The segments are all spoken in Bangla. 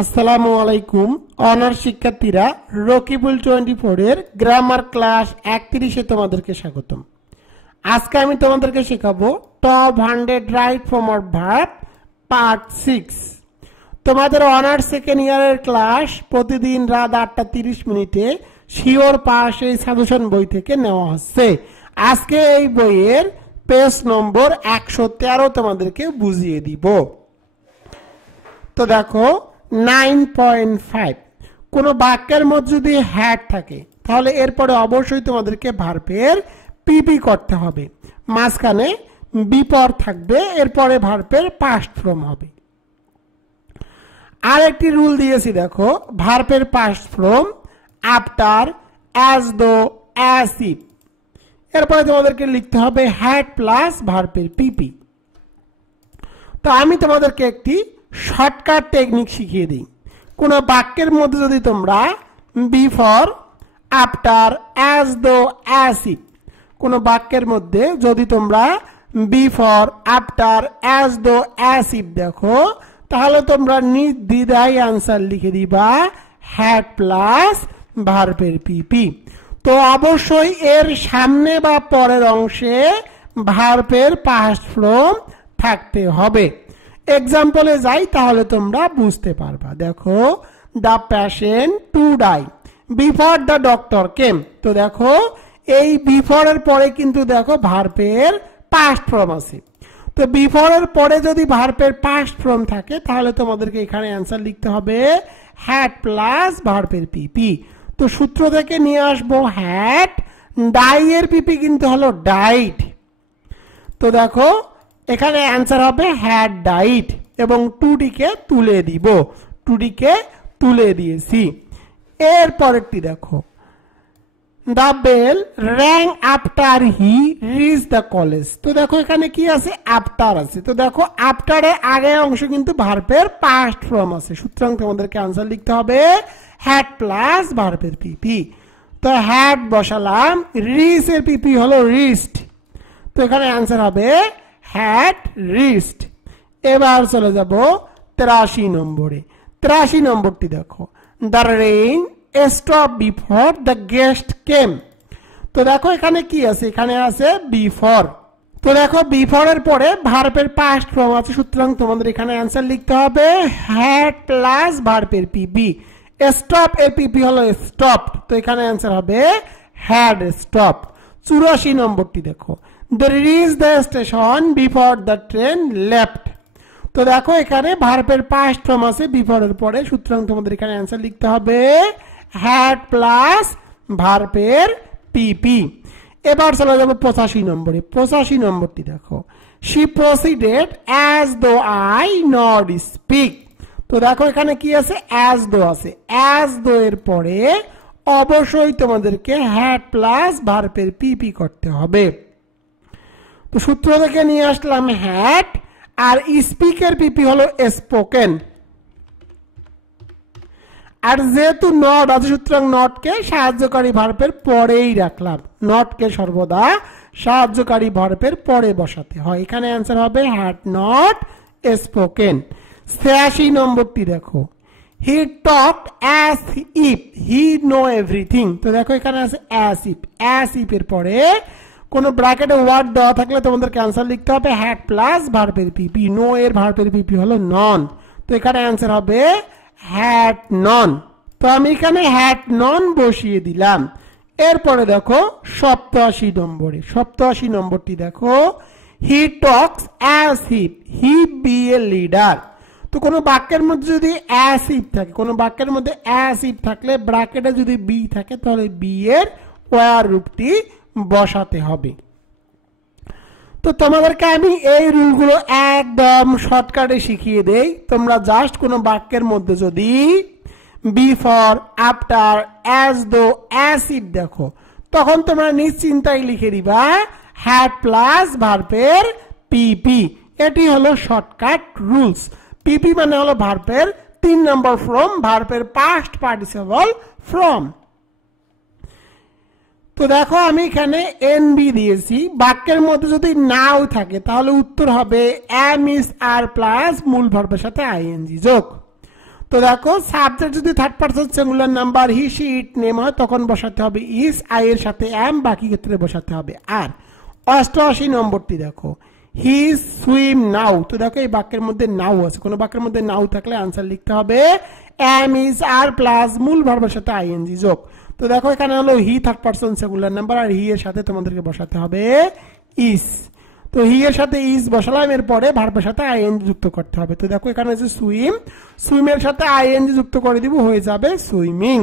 আসসালামু আলাইকুম অনার্স শিক্ষার্থীরা রকিবুল 24 এর গ্রামার ক্লাস 31 এ তোমাদেরকে স্বাগতম। আজকে আমি তোমাদেরকে শেখাবো top 100 right form of verb part 6। তোমাদের অনার্স সেকেন্ড ইয়ারের ক্লাস প্রতিদিন রাত 8:30 মিনিটে শিওর পাস এই সাজেশন বই থেকে নেওয়া হচ্ছে। আজকে এই বইয়ের পেজ নম্বর 113 তোমাদেরকে বুঝিয়ে দিব। তো দেখো 9.5 কোন বাক্যের মধ্যে যদি হ্যাড থাকে তাহলে এরপরে অবশ্যই তোমাদেরকে ভার্বের পিপি করতে হবে, মাঝখানে বিপর থাকবে, এরপরে ভার্বের পাস্ট ফর্ম হবে। আর একটি রুল দিয়েছি দেখো, ভার্বের past form after, as though, as if, এরপরে তোমাদেরকে লিখতে হবে হ্যাড প্লাস ভার্বের পিপি। তো আমি তোমাদেরকে একটি শর্টকাট টেকনিক শিখিয়ে দিই। কোন বাক্যের মধ্যে যদি তোমরা before, after, as though, as if, কোন বাক্যের মধ্যে যদি তোমরা before, after, as though, as if দেখো, তাহলে তোমরা নির্দ্বিধায় আনসার লিখে দিবা হ্যাড প্লাস ভার্বের পিপি। তো অবশ্যই এর সামনে বা পরের অংশে ভার্বের পাস্ট ফর্ম থাকতে হবে। এক্সাম্পলে যাই তাহলে তোমরা বুঝতে পারবা। দেখো, the patient to die before the doctor came. তো দেখো এই বিফোর এর পরে কিন্তু দেখো ভার্বের পাস্ট ফর্ম আছে। তো বিফোর এর পরে যদি ভার্বের পাস্ট ফর্ম থাকে তাহলে তোমাদেরকে এখানে অ্যান্সার লিখতে হবে হ্যাড প্লাস ভার্বের পিপি। তো সূত্র থেকে নিয়ে আসবো হ্যাড, ডাই এর পিপি কিন্তু হলো ডাইড। তো দেখো এখানে অ্যান্সার হবে হ্যাড ডাইড এবং টুডিকে তুলে দিব, টুডিকে তুলে দিয়েছি। এরপরেরটি দেখো, the bell rang after he reach the college. তো দেখো এখানে কি আছে, আফটার আছে। তো দেখো আফটারের আগের অংশ কিন্তু ভার্বের পাস্ট ফর্ম আছে, সুতরাং তোমাদেরকে আনসার লিখতে হবে হ্যাড প্লাস ভার্বের পিপি। তো হ্যাড বসালাম, রিচ এর পিপি হলো রিচড, তো এখানে আনসার হবে হ্যাড রিচড। এবার চলে যাব 83 নম্বরে। 83 নম্বরটি দেখো, the rain stop before the guest came. তো দেখো এখানে কি আছে, এখানে আছে বিফোর। তো দেখো বিফোর এর পরে ভার্বের পাস্ট ফর্ম আছে, সুতরাং তোমাদের এখানে অ্যান্সার লিখতে হবে হ্যাড প্লাস ভার্বের পিপি। স্টপ এর পিপি হলো স্টপ, তো এখানে অ্যান্সার হবে হ্যাড স্টপ। 84 নম্বরটি দেখো, they reached the station before the train left। তো দেখো এখানে ভার্বের পাস্ট ফর্ম আছে বিফোর এর পরে, সুতরাং তোমাদের এখানে অ্যান্সার লিখতে হবে হ্যাড প্লাস ভার্বের পিপি। এবার চলে যাবো 85 নম্বরে। 85 নম্বরটি দেখো, she proceeded as though I not speak। তো দেখো এখানে কি আছে, as though আছে। as though এর পরে অবশ্যই তোমাদেরকে হ্যাড প্লাস ভার্বের পিপি করতে হবে। তো সূত্র থেকে নিয়ে আসলাম হ্যাড, আর স্পিকের পিপি হলো স্পোকেন। আর যেহেতু নট আছে সুতরাং নটকে সাহায্যকারী ভার্বের পরেই রাখলাম, নটকে সর্বদা সাহায্যকারী ভার্বের পরে বসাতে হয়। এখানে অ্যান্সার হবে হ্যাড নট স্পোকেন। 86 নম্বরটি দেখো, হি talked as if he know everything. তো দেখো এখানে আছে অ্যাজ ইফ, অ্যাজ ইফ এর পরে কোন ব্র্যাকেটে ওয়ার্ড দেওয়া থাকলে তোমাদেরকে অ্যান্সার লিখতে হবে হ্যাড প্লাস ভার্বের পিপি। নো এর ভার্বের পিপি হলো নন, তো এখানে অ্যান্সার হবে হ্যাড নন। তো আমি এখানে হ্যাড নন বসিয়ে দিলাম। এরপরে দেখো 87 নম্বরে। 87 নম্বরটি দেখো, হি talks as if he B a leader. তো কোনো বাক্যের মধ্যে যদি অ্যাজ ইফ থাকে, কোনো বাক্যের মধ্যে অ্যাজ ইফ থাকলে ব্র্যাকেটে যদি বি থাকে তাহলে বি এর ওয়ার রূপটি বসাতে হবে। তো তোমাদেরকে আমি এই রুলগুলো একদম শর্টকাটে শিখিয়ে দেই। তোমরা জাস্ট কোনো বাক্যের মধ্যে যদি before, after, as though, as if দেখো, তখন তোমরা নিশ্চিন্তায় লিখে দিবা হ্যাড প্লাস ভার্বের পিপি। এটি হলো শর্টকাট রুলস। পিপি মানে হলো ভার্বের 3 নম্বর ফর্ম, ভার্বের পাস্ট পার্টিসিপল ফর্ম। তো দেখো আমি এখানে এনবি দিয়েছি, বাক্যের মধ্যে যদি নাও থাকে তাহলে উত্তর হবে এম ইজ আর প্লাস মূল ভার্বের সাথে আইএনজি যোগ। তো দেখো সাবজেক্ট যদি third person singular number he she it name হয় তখন বসাতে হবে ইজ, আই এর সাথে এম, বাকি ক্ষেত্রে বসাতে হবে আর। 88 নম্বরটি দেখো হি সুইম নাও। তো দেখো এই বাক্যের মধ্যে নাও আছে, কোন বাক্যের মধ্যে নাও থাকলে আনসার লিখতে হবে এম ইজ আর প্লাস মূল ভার্বের সাথে আইএনজি যোগ। তো দেখো এখানে হলো he third person singular number আর হি এর সাথে তোমাদেরকে বসাতে হবে ইজ। তো হি এর সাথে ইজ বসালাম, এর পরে ভার্বের সাথে আইএনজি যুক্ত করতে হবে। তো দেখো এখানে আছে সুইম, সুইমের সাথে আইএনজি যুক্ত করে দিব, হয়ে যাবে সুইমিং।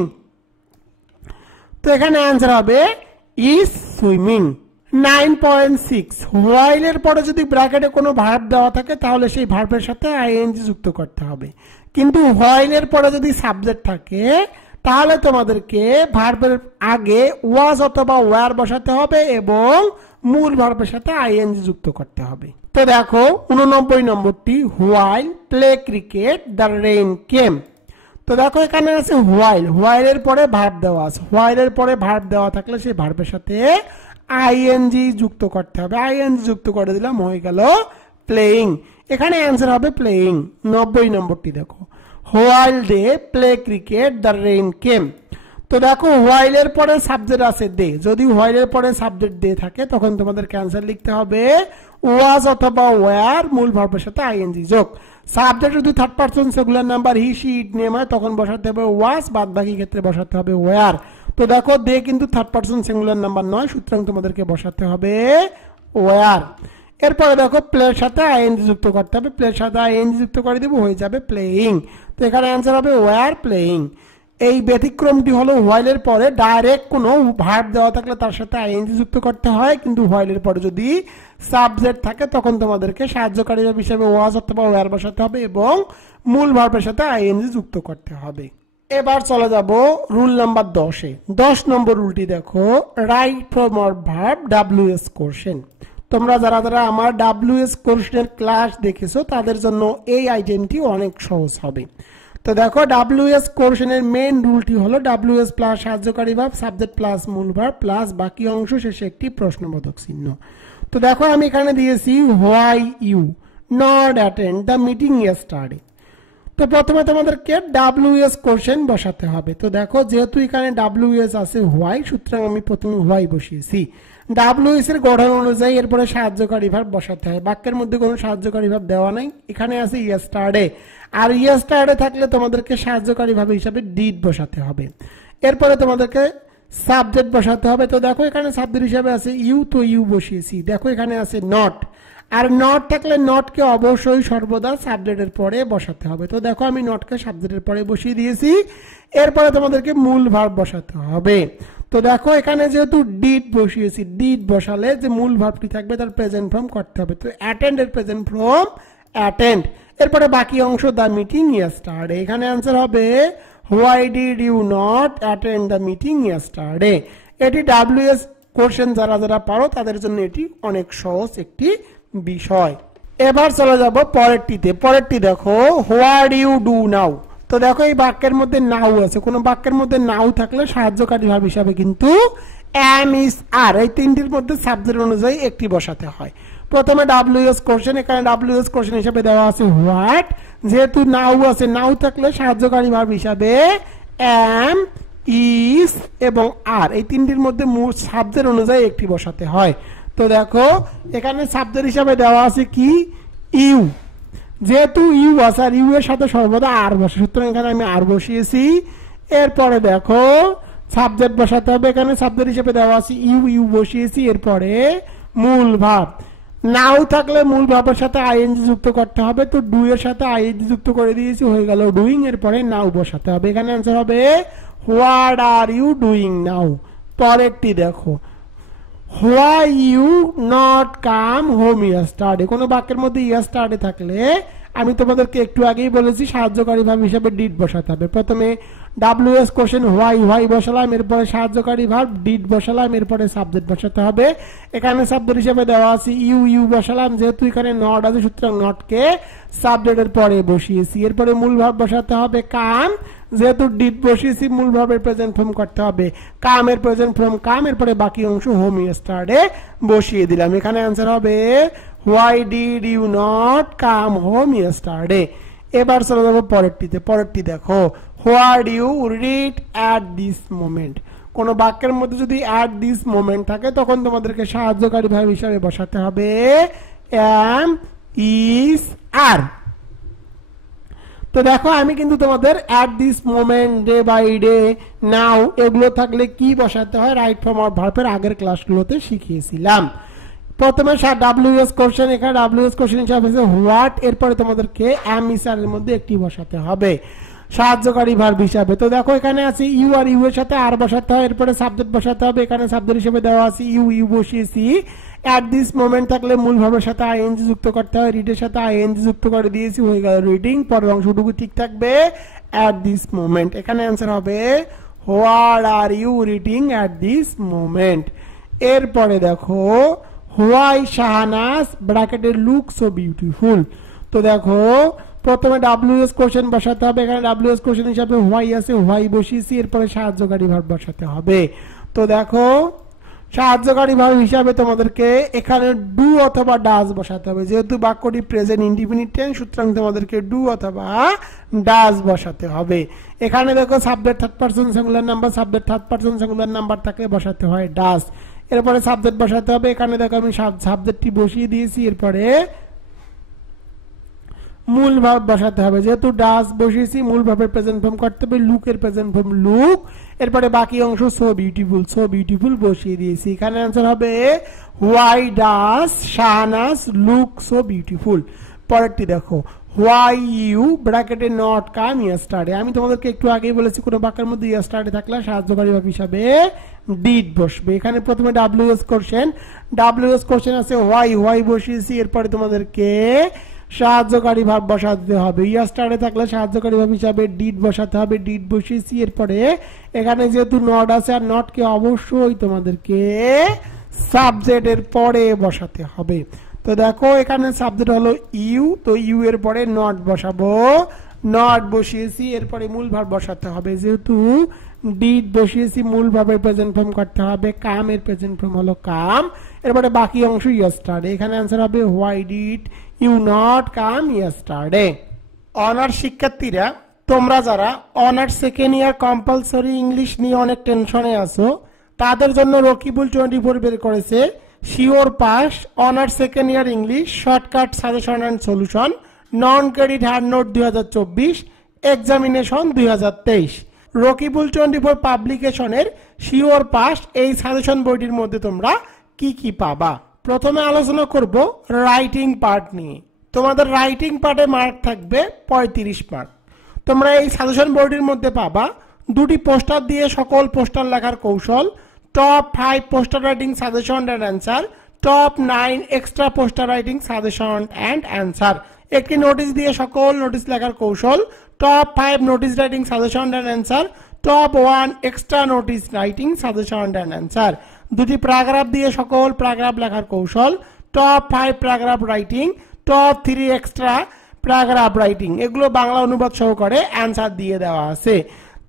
তো এখানে आंसर হবে ইজ সুইমিং। 9.6 হোয়াইল এর পরে যদি ব্র্যাকেটে কোনো ভার্ব দেওয়া থাকে তাহলে সেই ভার্বের সাথে আইএনজি যুক্ত করতে হবে, কিন্তু হোয়াইল এর পরে যদি সাবজেক্ট থাকে তাহলে তোমাদেরকে ভার্বের আগে ওয়াজ অথবা ওয়্যার বসাতে হবে এবং মূল ভার্বের সাথে আইএনজি যুক্ত করতে হবে। তো দেখো 89 নম্বরটি while play cricket the rain came. তো দেখো এখানে আছে হোয়াইল, হোয়াইলের পরে ভার্ব দেওয়া আছে, হোয়াইলের পরে ভার্ব দেওয়া থাকলে সেই ভার্বের সাথে আইএনজি যুক্ত করতে হবে, আইএনজি যুক্ত করে দিলাম, হয়ে গেল প্লেইং। এখানে आंसर হবে প্লেইং। 90 নম্বরটি দেখো while they play cricket the rain came. তো দেখো হোয়াইলের পরে সাবজেক্ট আছে দে, যদি হোয়াইলের পরে সাবজেক্ট দে থাকে তখন তোমাদেরকে आंसर লিখতে হবে ওয়াজ অথবা ওয়্যার মূল ভার্বের সাথে আইএনজি যোগ। সাবজেক্ট যদি third person singular number he she it name হয় তখন বসাতে হবে ওয়াজ, বাদ বাকি ক্ষেত্রে বসাতে হবে ওয়্যার। তো দেখো দে কিন্তু থার্ড পারসন সিঙ্গুলার নাম্বার নয়, সুতরাং তোমাদেরকে বসাতে হবে ওয়্যার। এরপরে দেখো প্লের সাথে আইএনজি যুক্ত করতে হবে, প্লের সাথে আইএনজি যুক্ত করে দেব, হয়ে যাবে প্লেইং। তো এখানে आंसर হবে ওয়্যার প্লেইং। এই ব্যতিক্রমটি হলো হোয়াইলের পরে ডাইরেক্ট কোনো ভার্ব দেওয়া থাকলে তার সাথে আইএনজি যুক্ত করতে হয়, কিন্তু হোয়াইলের পরে যদি সাবজেক্ট থাকে তখন তোমাদেরকে সাহায্যকারী ভার্ব হিসেবে ওয়াজ অথবা ওয়্যার বসাতে হবে এবং মূল ভার্বের সাথে আইএনজি যুক্ত করতে হবে। এবার চলে যাব রুল নাম্বার 10-এ। 10 নম্বর রুলটি দেখো right from or verb WH question. তোমরা যারা যারা আমার ডাব্লিউএস কোশ্চেনের ক্লাস দেখেছো তাদের জন্য এই আইটেমটি অনেক সহজ হবে। তো দেখো ডাব্লিউএস কোশ্চেনের মেইন রুলটি হলো ডাব্লিউএস প্লাস সাহায্যকারী ভার্ব, সাবজেক্ট প্লাস মূল ভার্ব প্লাস বাকি অংশ শেষে একটি প্রশ্নবোধক চিহ্ন। তো দেখো আমি এখানে দিয়েছি why you not attend the meeting yesterday. তো প্রথমে তোমাদেরকে ডাব্লিউএস কোশ্চেন বসাতে হবে। তো দেখো যেহেতু এখানে ডাব্লিউএস আছে হোয়াই, সুতরাং আমি প্রথমে হোয়াই বসিয়েছি। ডাব্লিউএস এর গঠন অনুযায়ী এরপরে সাহায্যকারী ভার্ব বসাতে হয়, বাক্যের মধ্যে কোনো সাহায্যকারী ভার্ব দেওয়া নাই, এখানে আছে ইয়েস্টারডে, আর ইয়েস্টারডে থাকলে তোমাদেরকে সাহায্যকারী ভার্ব হিসাবে ডিড বসাতে হবে। এরপরে তোমাদেরকে সাবজেক্ট বসাতে হবে। তো দেখো এখানে সাবজেক্ট হিসাবে আছে ইউ, তো ইউ বসিয়েছি। দেখো এখানে আছে নট, আর নট থাকলে নটকে অবশ্যই সর্বদা সাবজেক্টের পরে বসাতে হবে। তো দেখো আমি নটকে সাবজেক্টের পরে বসিয়ে দিয়েছি। এরপরে তোমাদেরকে মূল ভার্ব বসাতে হবে। তো দেখো এখানে যেহেতু ডিড বসিয়েছি, ডিড বসালে যে মূল ভার্বটি থাকবে তার প্রেজেন্ট ফর্ম করতে হবে। তো অ্যাটেন্ড এর প্রেজেন্ট ফর্ম অ্যাটেন্ড। এরপরে বাকি অংশ দ্য মিটিং ইয়েস্টারডে। এখানে आंसर হবে why did you not attend the meeting yesterday. এটি ডাব্লিউএস কোশ্চেন যারা যারা পারো তাদের জন্য এটি অনেক সহজ একটি বিষয়। এবার চলে যাব পরেরটিতে। পরেরটি দেখো হোয়াট ইউ ডু নাও। তো দেখো এই বাক্যের মধ্যে নাও আছে, কোন বাক্যের মধ্যে নাও থাকলে সাহায্যকারী ভার্ব হিসাবে কিন্তু এম ইজ আর, এই তিনটির মধ্যে সাবজেক্ট অনুযায়ী একটি বসাতে হয়। প্রথমে ডাব্লিউএস কোশ্চেন, এখানে ডাব্লিউএস কোশ্চেন হিসাবে দেওয়া আছে হোয়াট, যেহেতু নাও আছে নাও থাকলে সাহায্যকারী ভার্ব হিসাবে এম ইজ এবং আর, এই তিনটির মধ্যে মূল সাবজেক্ট অনুযায়ী একটি বসাতে হয়। তো দেখো এখানে সাবজেক্ট হিসাবে দেওয়া আছে কি ইউ, যেহেতু ইউ আছে আর ইউ এর সাথে সর্বদা আর বসে, সুতরাং এখানে আমি আর বসিয়েছি। এরপরে দেখো সাবজেক্ট বসাতে হবে, এখানে সাবজেক্ট হিসেবে দেওয়া আছে ইউ, ইউ বসিয়েছি। এরপরে মূল ভার্ব, নাও থাকলে মূল ভার্বের সাথে আইএনজি যুক্ত করতে হবে, তো ডু এর সাথে আইএনজি যুক্ত করে দিয়েছি, হয়ে গেল ডুইং। এরপরে নাও বসাতে হবে, এখানে आंसर হবে what are you doing now. পরেরটি দেখো why you not come home yesterday. কোনো বাক্যের মধ্যে ইয়েস্টারডে থাকলে আমি তোমাদেরকে একটু আগেই বলেছি সাহায্যকারী ভার্ব হিসেবে ডিড বসাতে হবে। প্রথমে ডাব্লিউএস কোশ্চেন হোয়াই, হোয়াই বসালাম, এরপরে সাহায্যকারী ভার্ব ডিড বসালাম, এরপরে সাবজেক্ট বসাতে হবে। এখানে সাবজেক্ট হিসেবে দেওয়া আছে ইউ, ইউ বসালাম, যেহেতু এখানে নট আছে সুতরাং নটকে সাবজেক্টের পরে বসিয়েছি। এরপরে মূল ভার্ব বসাতে হবে কাম, যেহেতু ডিড বসিয়েছি মূল ভার্বের প্রেজেন্ট ফর্ম করতে হবে, কামের প্রেজেন্ট ফর্ম কাম। এরপরে বাকি অংশ হোম ইয়েস্টারডে বসিয়ে দিলাম। এখানে आंसर হবে why did you not come home yesterday. এবার চলে যাবো পরেরটিতে। পরেরটি দেখো, what you read at this moment. কোন বাক্যের মধ্যে যদি অ্যাট দিস মোমেন্ট থাকে তখন তোমাদেরকে সাহায্যকারী ভার্ব হিসাবে বসাতে হবে am, is, are। তো দেখো আমি কিন্তু তোমাদের at this moment, day by day, now এগুলো থাকলে কি বসাতে হয় রাইট ফর্ম অফ ভার্বের আগের ক্লাসগুলোতে শিখিয়েছিলাম। প্রথমে WS কোশ্চেন, এখানে WS কোশ্চেন হিসাবে হোয়াট, এরপরে তোমাদেরকে am, is, are এর মধ্যে একটি বসাতে হবে সাহায্যকারী ভার্ব হিসাবে। তো দেখো এখানে আছে ইউ, আর ইউ এর সাথে আর বসাতে হয়, এরপরে সাবজেক্ট বসাতে হবে। এখানে সাবজেক্ট হিসেবে দেওয়া আছে ইউ, ইউ বসিয়েছি। অ্যাট দিস মোমেন্ট থাকলে মূল ভাবের সাথে আইএনজি যুক্ত করতে হয়, রিডের সাথে আইএনজি যুক্ত করে দিয়েছি, হয়ে গেল রিডিং। পরের অংশটুকু ঠিক থাকবে অ্যাট দিস মোমেন্ট। এখানে অ্যান্সার হবে what are you reading at this moment. এরপরে দেখো হোয়াই শাহানাজ ব্র্যাকেটে লুক সো বিউটিফুল। তো দেখো প্রথমে WS কোশ্চেন বসাতে হবে, এখানে WS কোশ্চেন হিসাবে হোয়াই আছে, হোয়াই বসিয়েছি, এরপরে সাহায্যকারী ভার্ব বসাতে হবে। তো দেখো সাহায্যকারী ভার্ব হিসাবে তোমাদেরকে এখানে ডু অথবা ডাজ বসাতে হবে, যেহেতু বাক্যটি প্রেজেন্ট ইনডিফিনিট টেন্স, সুতরাং তোমাদেরকে ডু অথবা ডাজ বসাতে হবে। এখানে দেখো subject third person singular number, subject third person singular number থাকলে বসাতে হয় ডাজ। এরপরে সাবজেক্ট বসাতে হবে, এখানে দেখো আমি সাবজেক্টটি বসিয়ে দিয়েছি, এরপরে মূল ভার্ব বসাতে হবে, যেহেতু ডাজ বসিয়েছি মূল ভার্বের প্রেজেন্ট ফর্ম করতে হবে, লুকের প্রেজেন্ট ফর্ম লুক, এরপরে বাকি অংশ সো বিউটিফুল, সো বিউটিফুল বসিয়ে দিয়েছি। এখানে आंसर হবে why does Shahnaz look so beautiful. পরেরটি দেখো হোয়াই ইউ ব্র্যাকেটে নট কাম ইয়েস্টারডে। আমি তোমাদেরকে একটু আগেই বলেছি কোন বাক্যের মধ্যে ইয়েস্টারডে থাকলে সাহায্যকারী ভার্ব হিসাবে ডিড বসবে। এখানে প্রথমে WS কোশ্চেন আছে হোয়াই, হোয়াই বসিয়েছি, এরপরে তোমাদেরকে সাহায্যকারী ভার্ব বসাতে হবে। ইয়েস্টারডে থাকলে সাহায্যকারী ভার্ব হিসাবে ডিড বসাতে হবে, ডিড বসিয়েছি, এরপরে এখানে যেহেতু নট আছে আর নটকে অবশ্যই তোমাদেরকে সাবজেক্টের পরে বসাতে হবে। তো দেখো এখানে সাবজেক্ট হলো ইউ, তো ইউ এর পরে নট বসাবো, নট বসিয়েছি, এরপরে মূল ভার্ব বসাতে হবে, যেহেতু ডিড বসিয়েছি মূল ভার্বের প্রেজেন্ট ফর্ম করতে হবে, কাম এর প্রেজেন্ট ফর্ম হলো কাম, এরপরে বাকি অংশ ইয়েস্টারডে। এখানে आंसर হবে why did you not come yesterday. Honours শিক্ষার্থীরা, তোমরা যারা honours second year compulsory English নিয়ে অনেক টেনশনে আছো, তাদের জন্য রকিবুল 24 বের করেছে sure pass honours second year English shortcut suggestion and solution non credit hand note 2024 examination 2023। Rakibul 24 পাবলিকেশনের শিওর পাস এই সাজেশন বইটির মধ্যে তোমরা কি কি পাবা। প্রথমে আলোচনা করব রাইটিং পার্ট নিয়ে। তোমাদের রাইটিং পার্টে মার্ক থাকবে 35 মার্ক। তোমরা এই সাজেশন বইটির মধ্যে পাবা দুটি পোস্টার দিয়ে সকল পোস্টার লেখার কৌশল, top 5 poster writing suggestion and answer, top 9 extra poster writing suggestion and answer, একটি নোটিশ দিয়ে সকল নোটিশ লেখার কৌশল, top 5 notice writing suggestion and answer, top 1 extra notice writing suggestion and answer, দুটি প্যারাগ্রাফ দিয়ে সকল প্যারাগ্রাফ লেখার কৌশল, top 5 paragraph writing, top 3 extra paragraph writing, এগুলো বাংলা অনুবাদ সহকারে অ্যান্সার দিয়ে দেওয়া আছে।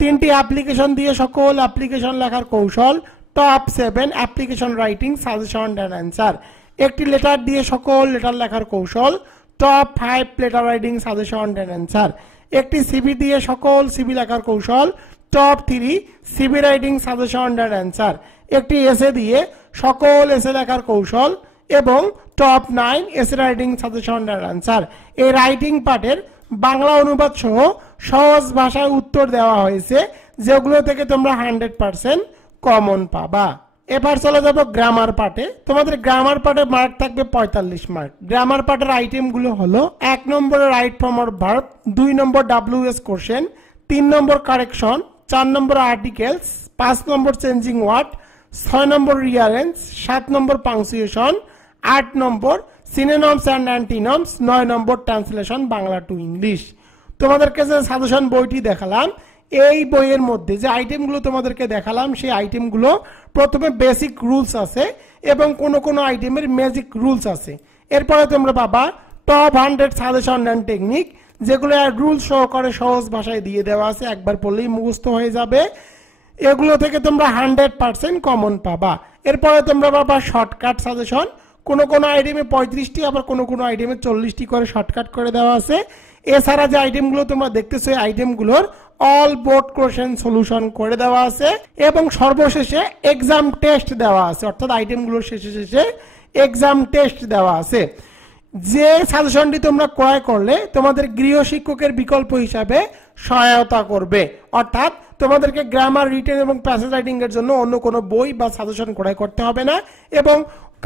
তিনটি অ্যাপ্লিকেশন দিয়ে সকল অ্যাপ্লিকেশন লেখার কৌশল, top 7 application writing suggestion and answer, একটি লেটার দিয়ে সকল লেটার লেখার কৌশল, top 5 letter writing suggestion and answer, একটি সিভি দিয়ে সকল সিভি লেখার কৌশল, top 3 CV writing suggestion and answer, একটি এসে দিয়ে সকল এসে লেখার কৌশল এবং top 9 essay writing suggestion and answer. এই রাইটিং পার্টের বাংলা অনুবাদ সহ সহজ ভাষায় উত্তর দেওয়া হয়েছে, যেগুলো থেকে তোমরা 100% কমন পাবা। এবার চলে যাব গ্রামার পার্টে। তোমাদের গ্রামার পার্টে মার্ক থাকবে 45 মার্ক। গ্রামার পার্টের আইটেম গুলো হলো 1 নম্বরে right form or verb, 2 number WS question, 3 number correction, 4 number articles, 5 number changing word, 6 number rearrange, 7 number punctuation, 8 number synonyms and antonyms, 9 number translation Bangla to English. তোমাদেরকে যে সাজেশন বইটি দেখালাম, এই বইয়ের মধ্যে যে আইটেমগুলো তোমাদেরকে দেখালাম, সেই আইটেমগুলো প্রথমে বেসিক রুলস আছে এবং কোন কোন আইটেমের ম্যাজিক রুলস আছে। এরপরে তোমরা পাবা টপ 100 সাজেশন এন্ড টেকনিক, যেগুলো রুল সহকারে সহজ ভাষায় দিয়ে দেওয়া আছে, একবার পড়লেই মুখস্থ হয়ে যাবে। এগুলো থেকে তোমরা 100% কমন পাবা। এরপরে তোমরা পাবা শর্টকাট সাজেশন, কোন কোন আইটেমে 35টি আবার কোন কোন আইটেমে 40টি করে শর্টকাট করে দেওয়া আছে। এছাড়া যে আইটেমগুলো তোমরা দেখতেছো এই আইটেমগুলোর অল বোর্ড কোশ্চেন সলিউশন করে দেওয়া আছে এবং সর্বশেষে এক্সাম টেস্ট দেওয়া আছে, অর্থাৎ আইটেমগুলোর শেষে শেষে এক্সাম টেস্ট দেওয়া আছে। যে সাজেশনটি তোমরা ক্রয় করলে তোমাদের গৃহ শিক্ষকের বিকল্প হিসাবে সহায়তা করবে, অর্থাৎ তোমাদেরকে গ্রামার, রিটেন এবং প্যাসেজ রাইটিং এর জন্য অন্য কোনো বই বা সাজেশন ক্রয় করতে হবে না এবং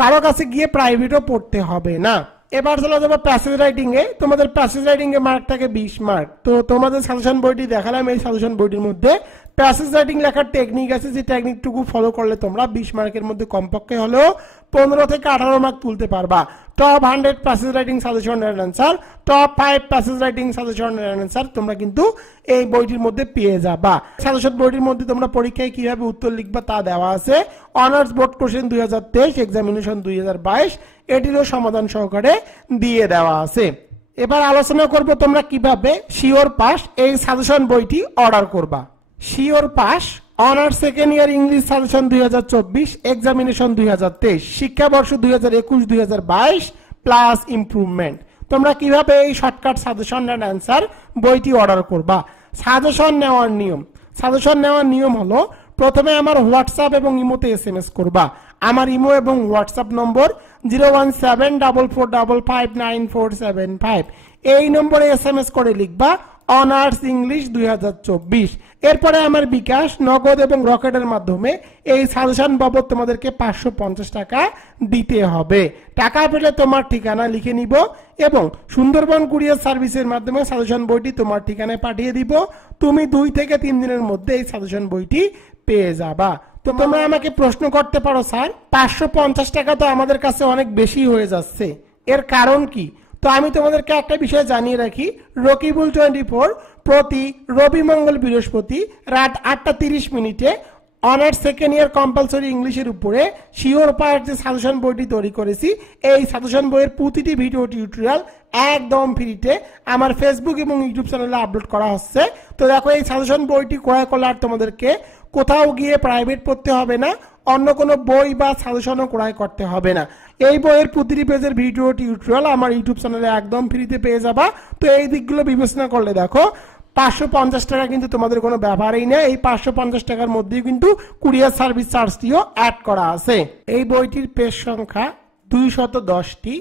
কারো কাছে গিয়ে প্রাইভেটও পড়তে হবে না। এবার চলে যাবো প্যাসেজ রাইটিং এ। তোমাদের প্যাসেজ রাইটিং এ মার্ক থাকে 20 মার্ক। তো তোমাদের সাজেশন বইটি দেখালাম, এই সাজেশন বইটির মধ্যে প্যাসেজ রাইটিং লেখার টেকনিক আছে, যে টেকনিকটুকু ফলো করলে তোমরা 20 মার্কের মধ্যে কমপক্ষে হলেও 15 থেকে 18 মার্ক তুলতে পারবা। টপ 100 প্যাসেজ রাইটিং সাজেশন এর answer, top 5 passage writing suggestion এর অ্যান্সার তোমরা কিন্তু এই বইটির মধ্যে পেয়ে যাবা। সাজেশন বইটির মধ্যে তোমরা পরীক্ষায় কিভাবে উত্তর লিখবা তা দেওয়া আছে। অনার্স বোর্ড কোশ্চেন 2023, এক্সামিনেশন 2022 এটিরও সমাধান সহকারে দিয়ে দেওয়া আছে। এবার আলোচনা করব তোমরা কিভাবে শিওর পাস এই সাজেশন বইটি অর্ডার করবা। Sure pass honours second year English suggestion 2024, examination 2023, শিক্ষাবর্ষ 2021-2022 প্লাস ইমপ্রুভমেন্ট। তোমরা কিভাবে এই শর্টকাট সাজেশন এন্ড অ্যান্সার বইটি অর্ডার করবা। সাজেশন নেওয়ার নিয়ম। সাজেশন নেওয়ার নিয়ম হলো, প্রথমে আমার হোয়াটসঅ্যাপ এবং ইমোতে এসএমএস করবা। আমার ইমো এবং হোয়াটসঅ্যাপ নম্বর 01744559475। এই নম্বরে এসএমএস করে লিখবা অনার্স ইংলিশ 2024। এরপরে আমার বিকাশ, নগদ এবং রকেটের মাধ্যমে এই সাজেশন বাবদ তোমাদেরকে 550 টাকা দিতে হবে। টাকা পেলে তোমার ঠিকানা লিখে নিব এবং সুন্দরবন কুরিয়ার সার্ভিসের মাধ্যমে সাজেশন বইটি তোমার ঠিকানায় পাঠিয়ে দিব। তুমি 2 থেকে 3 দিনের মধ্যে এই সাজেশন বইটি পেয়ে যাবা। তো তোমরা আমাকে প্রশ্ন করতে পারো, স্যার 550 টাকা তো আমাদের কাছে অনেক বেশি হয়ে যাচ্ছে, এর কারণ কি? তো আমি তোমাদেরকে একটা বিষয় জানিয়ে রাখি, রকিবুল 24 প্রতি রবি, মঙ্গল, বৃহস্পতি রাত 8টা 30 মিনিটে অনার্স সেকেন্ড ইয়ার কম্পালসরি ইংলিশের উপরে শিওর পাস যে সাজেশন বইটি তৈরি করেছি, এই সাজেশন বইয়ের প্রতিটি ভিডিও টিউটোরিয়াল একদম ফ্রিতে আমার ফেসবুক এবং ইউটিউব চ্যানেলে আপলোড করা হচ্ছে। তো দেখো, এই সাজেশন বইটি ক্রয় করলে আর তোমাদেরকে কোথাও গিয়ে প্রাইভেট পড়তে হবে না, অন্য কোনো বই বা সাজেশনও ক্রয় করতে হবে না। এই বইয়ের প্রতিটি পেজের ভিডিও টিউটোরিয়াল আমার ইউটিউব চ্যানেলে একদম ফ্রিতে পেয়ে যাবা। তো এই দিকগুলো বিবেচনা করলে দেখো 550 টাকা কিন্তু তোমাদের কোনো ব্যাপারই না। এই 550 টাকার মধ্যেই কিন্তু কুরিয়ার সার্ভিস চার্জটিও অ্যাড করা আছে। এই বইটির পেজ সংখ্যা 210টি।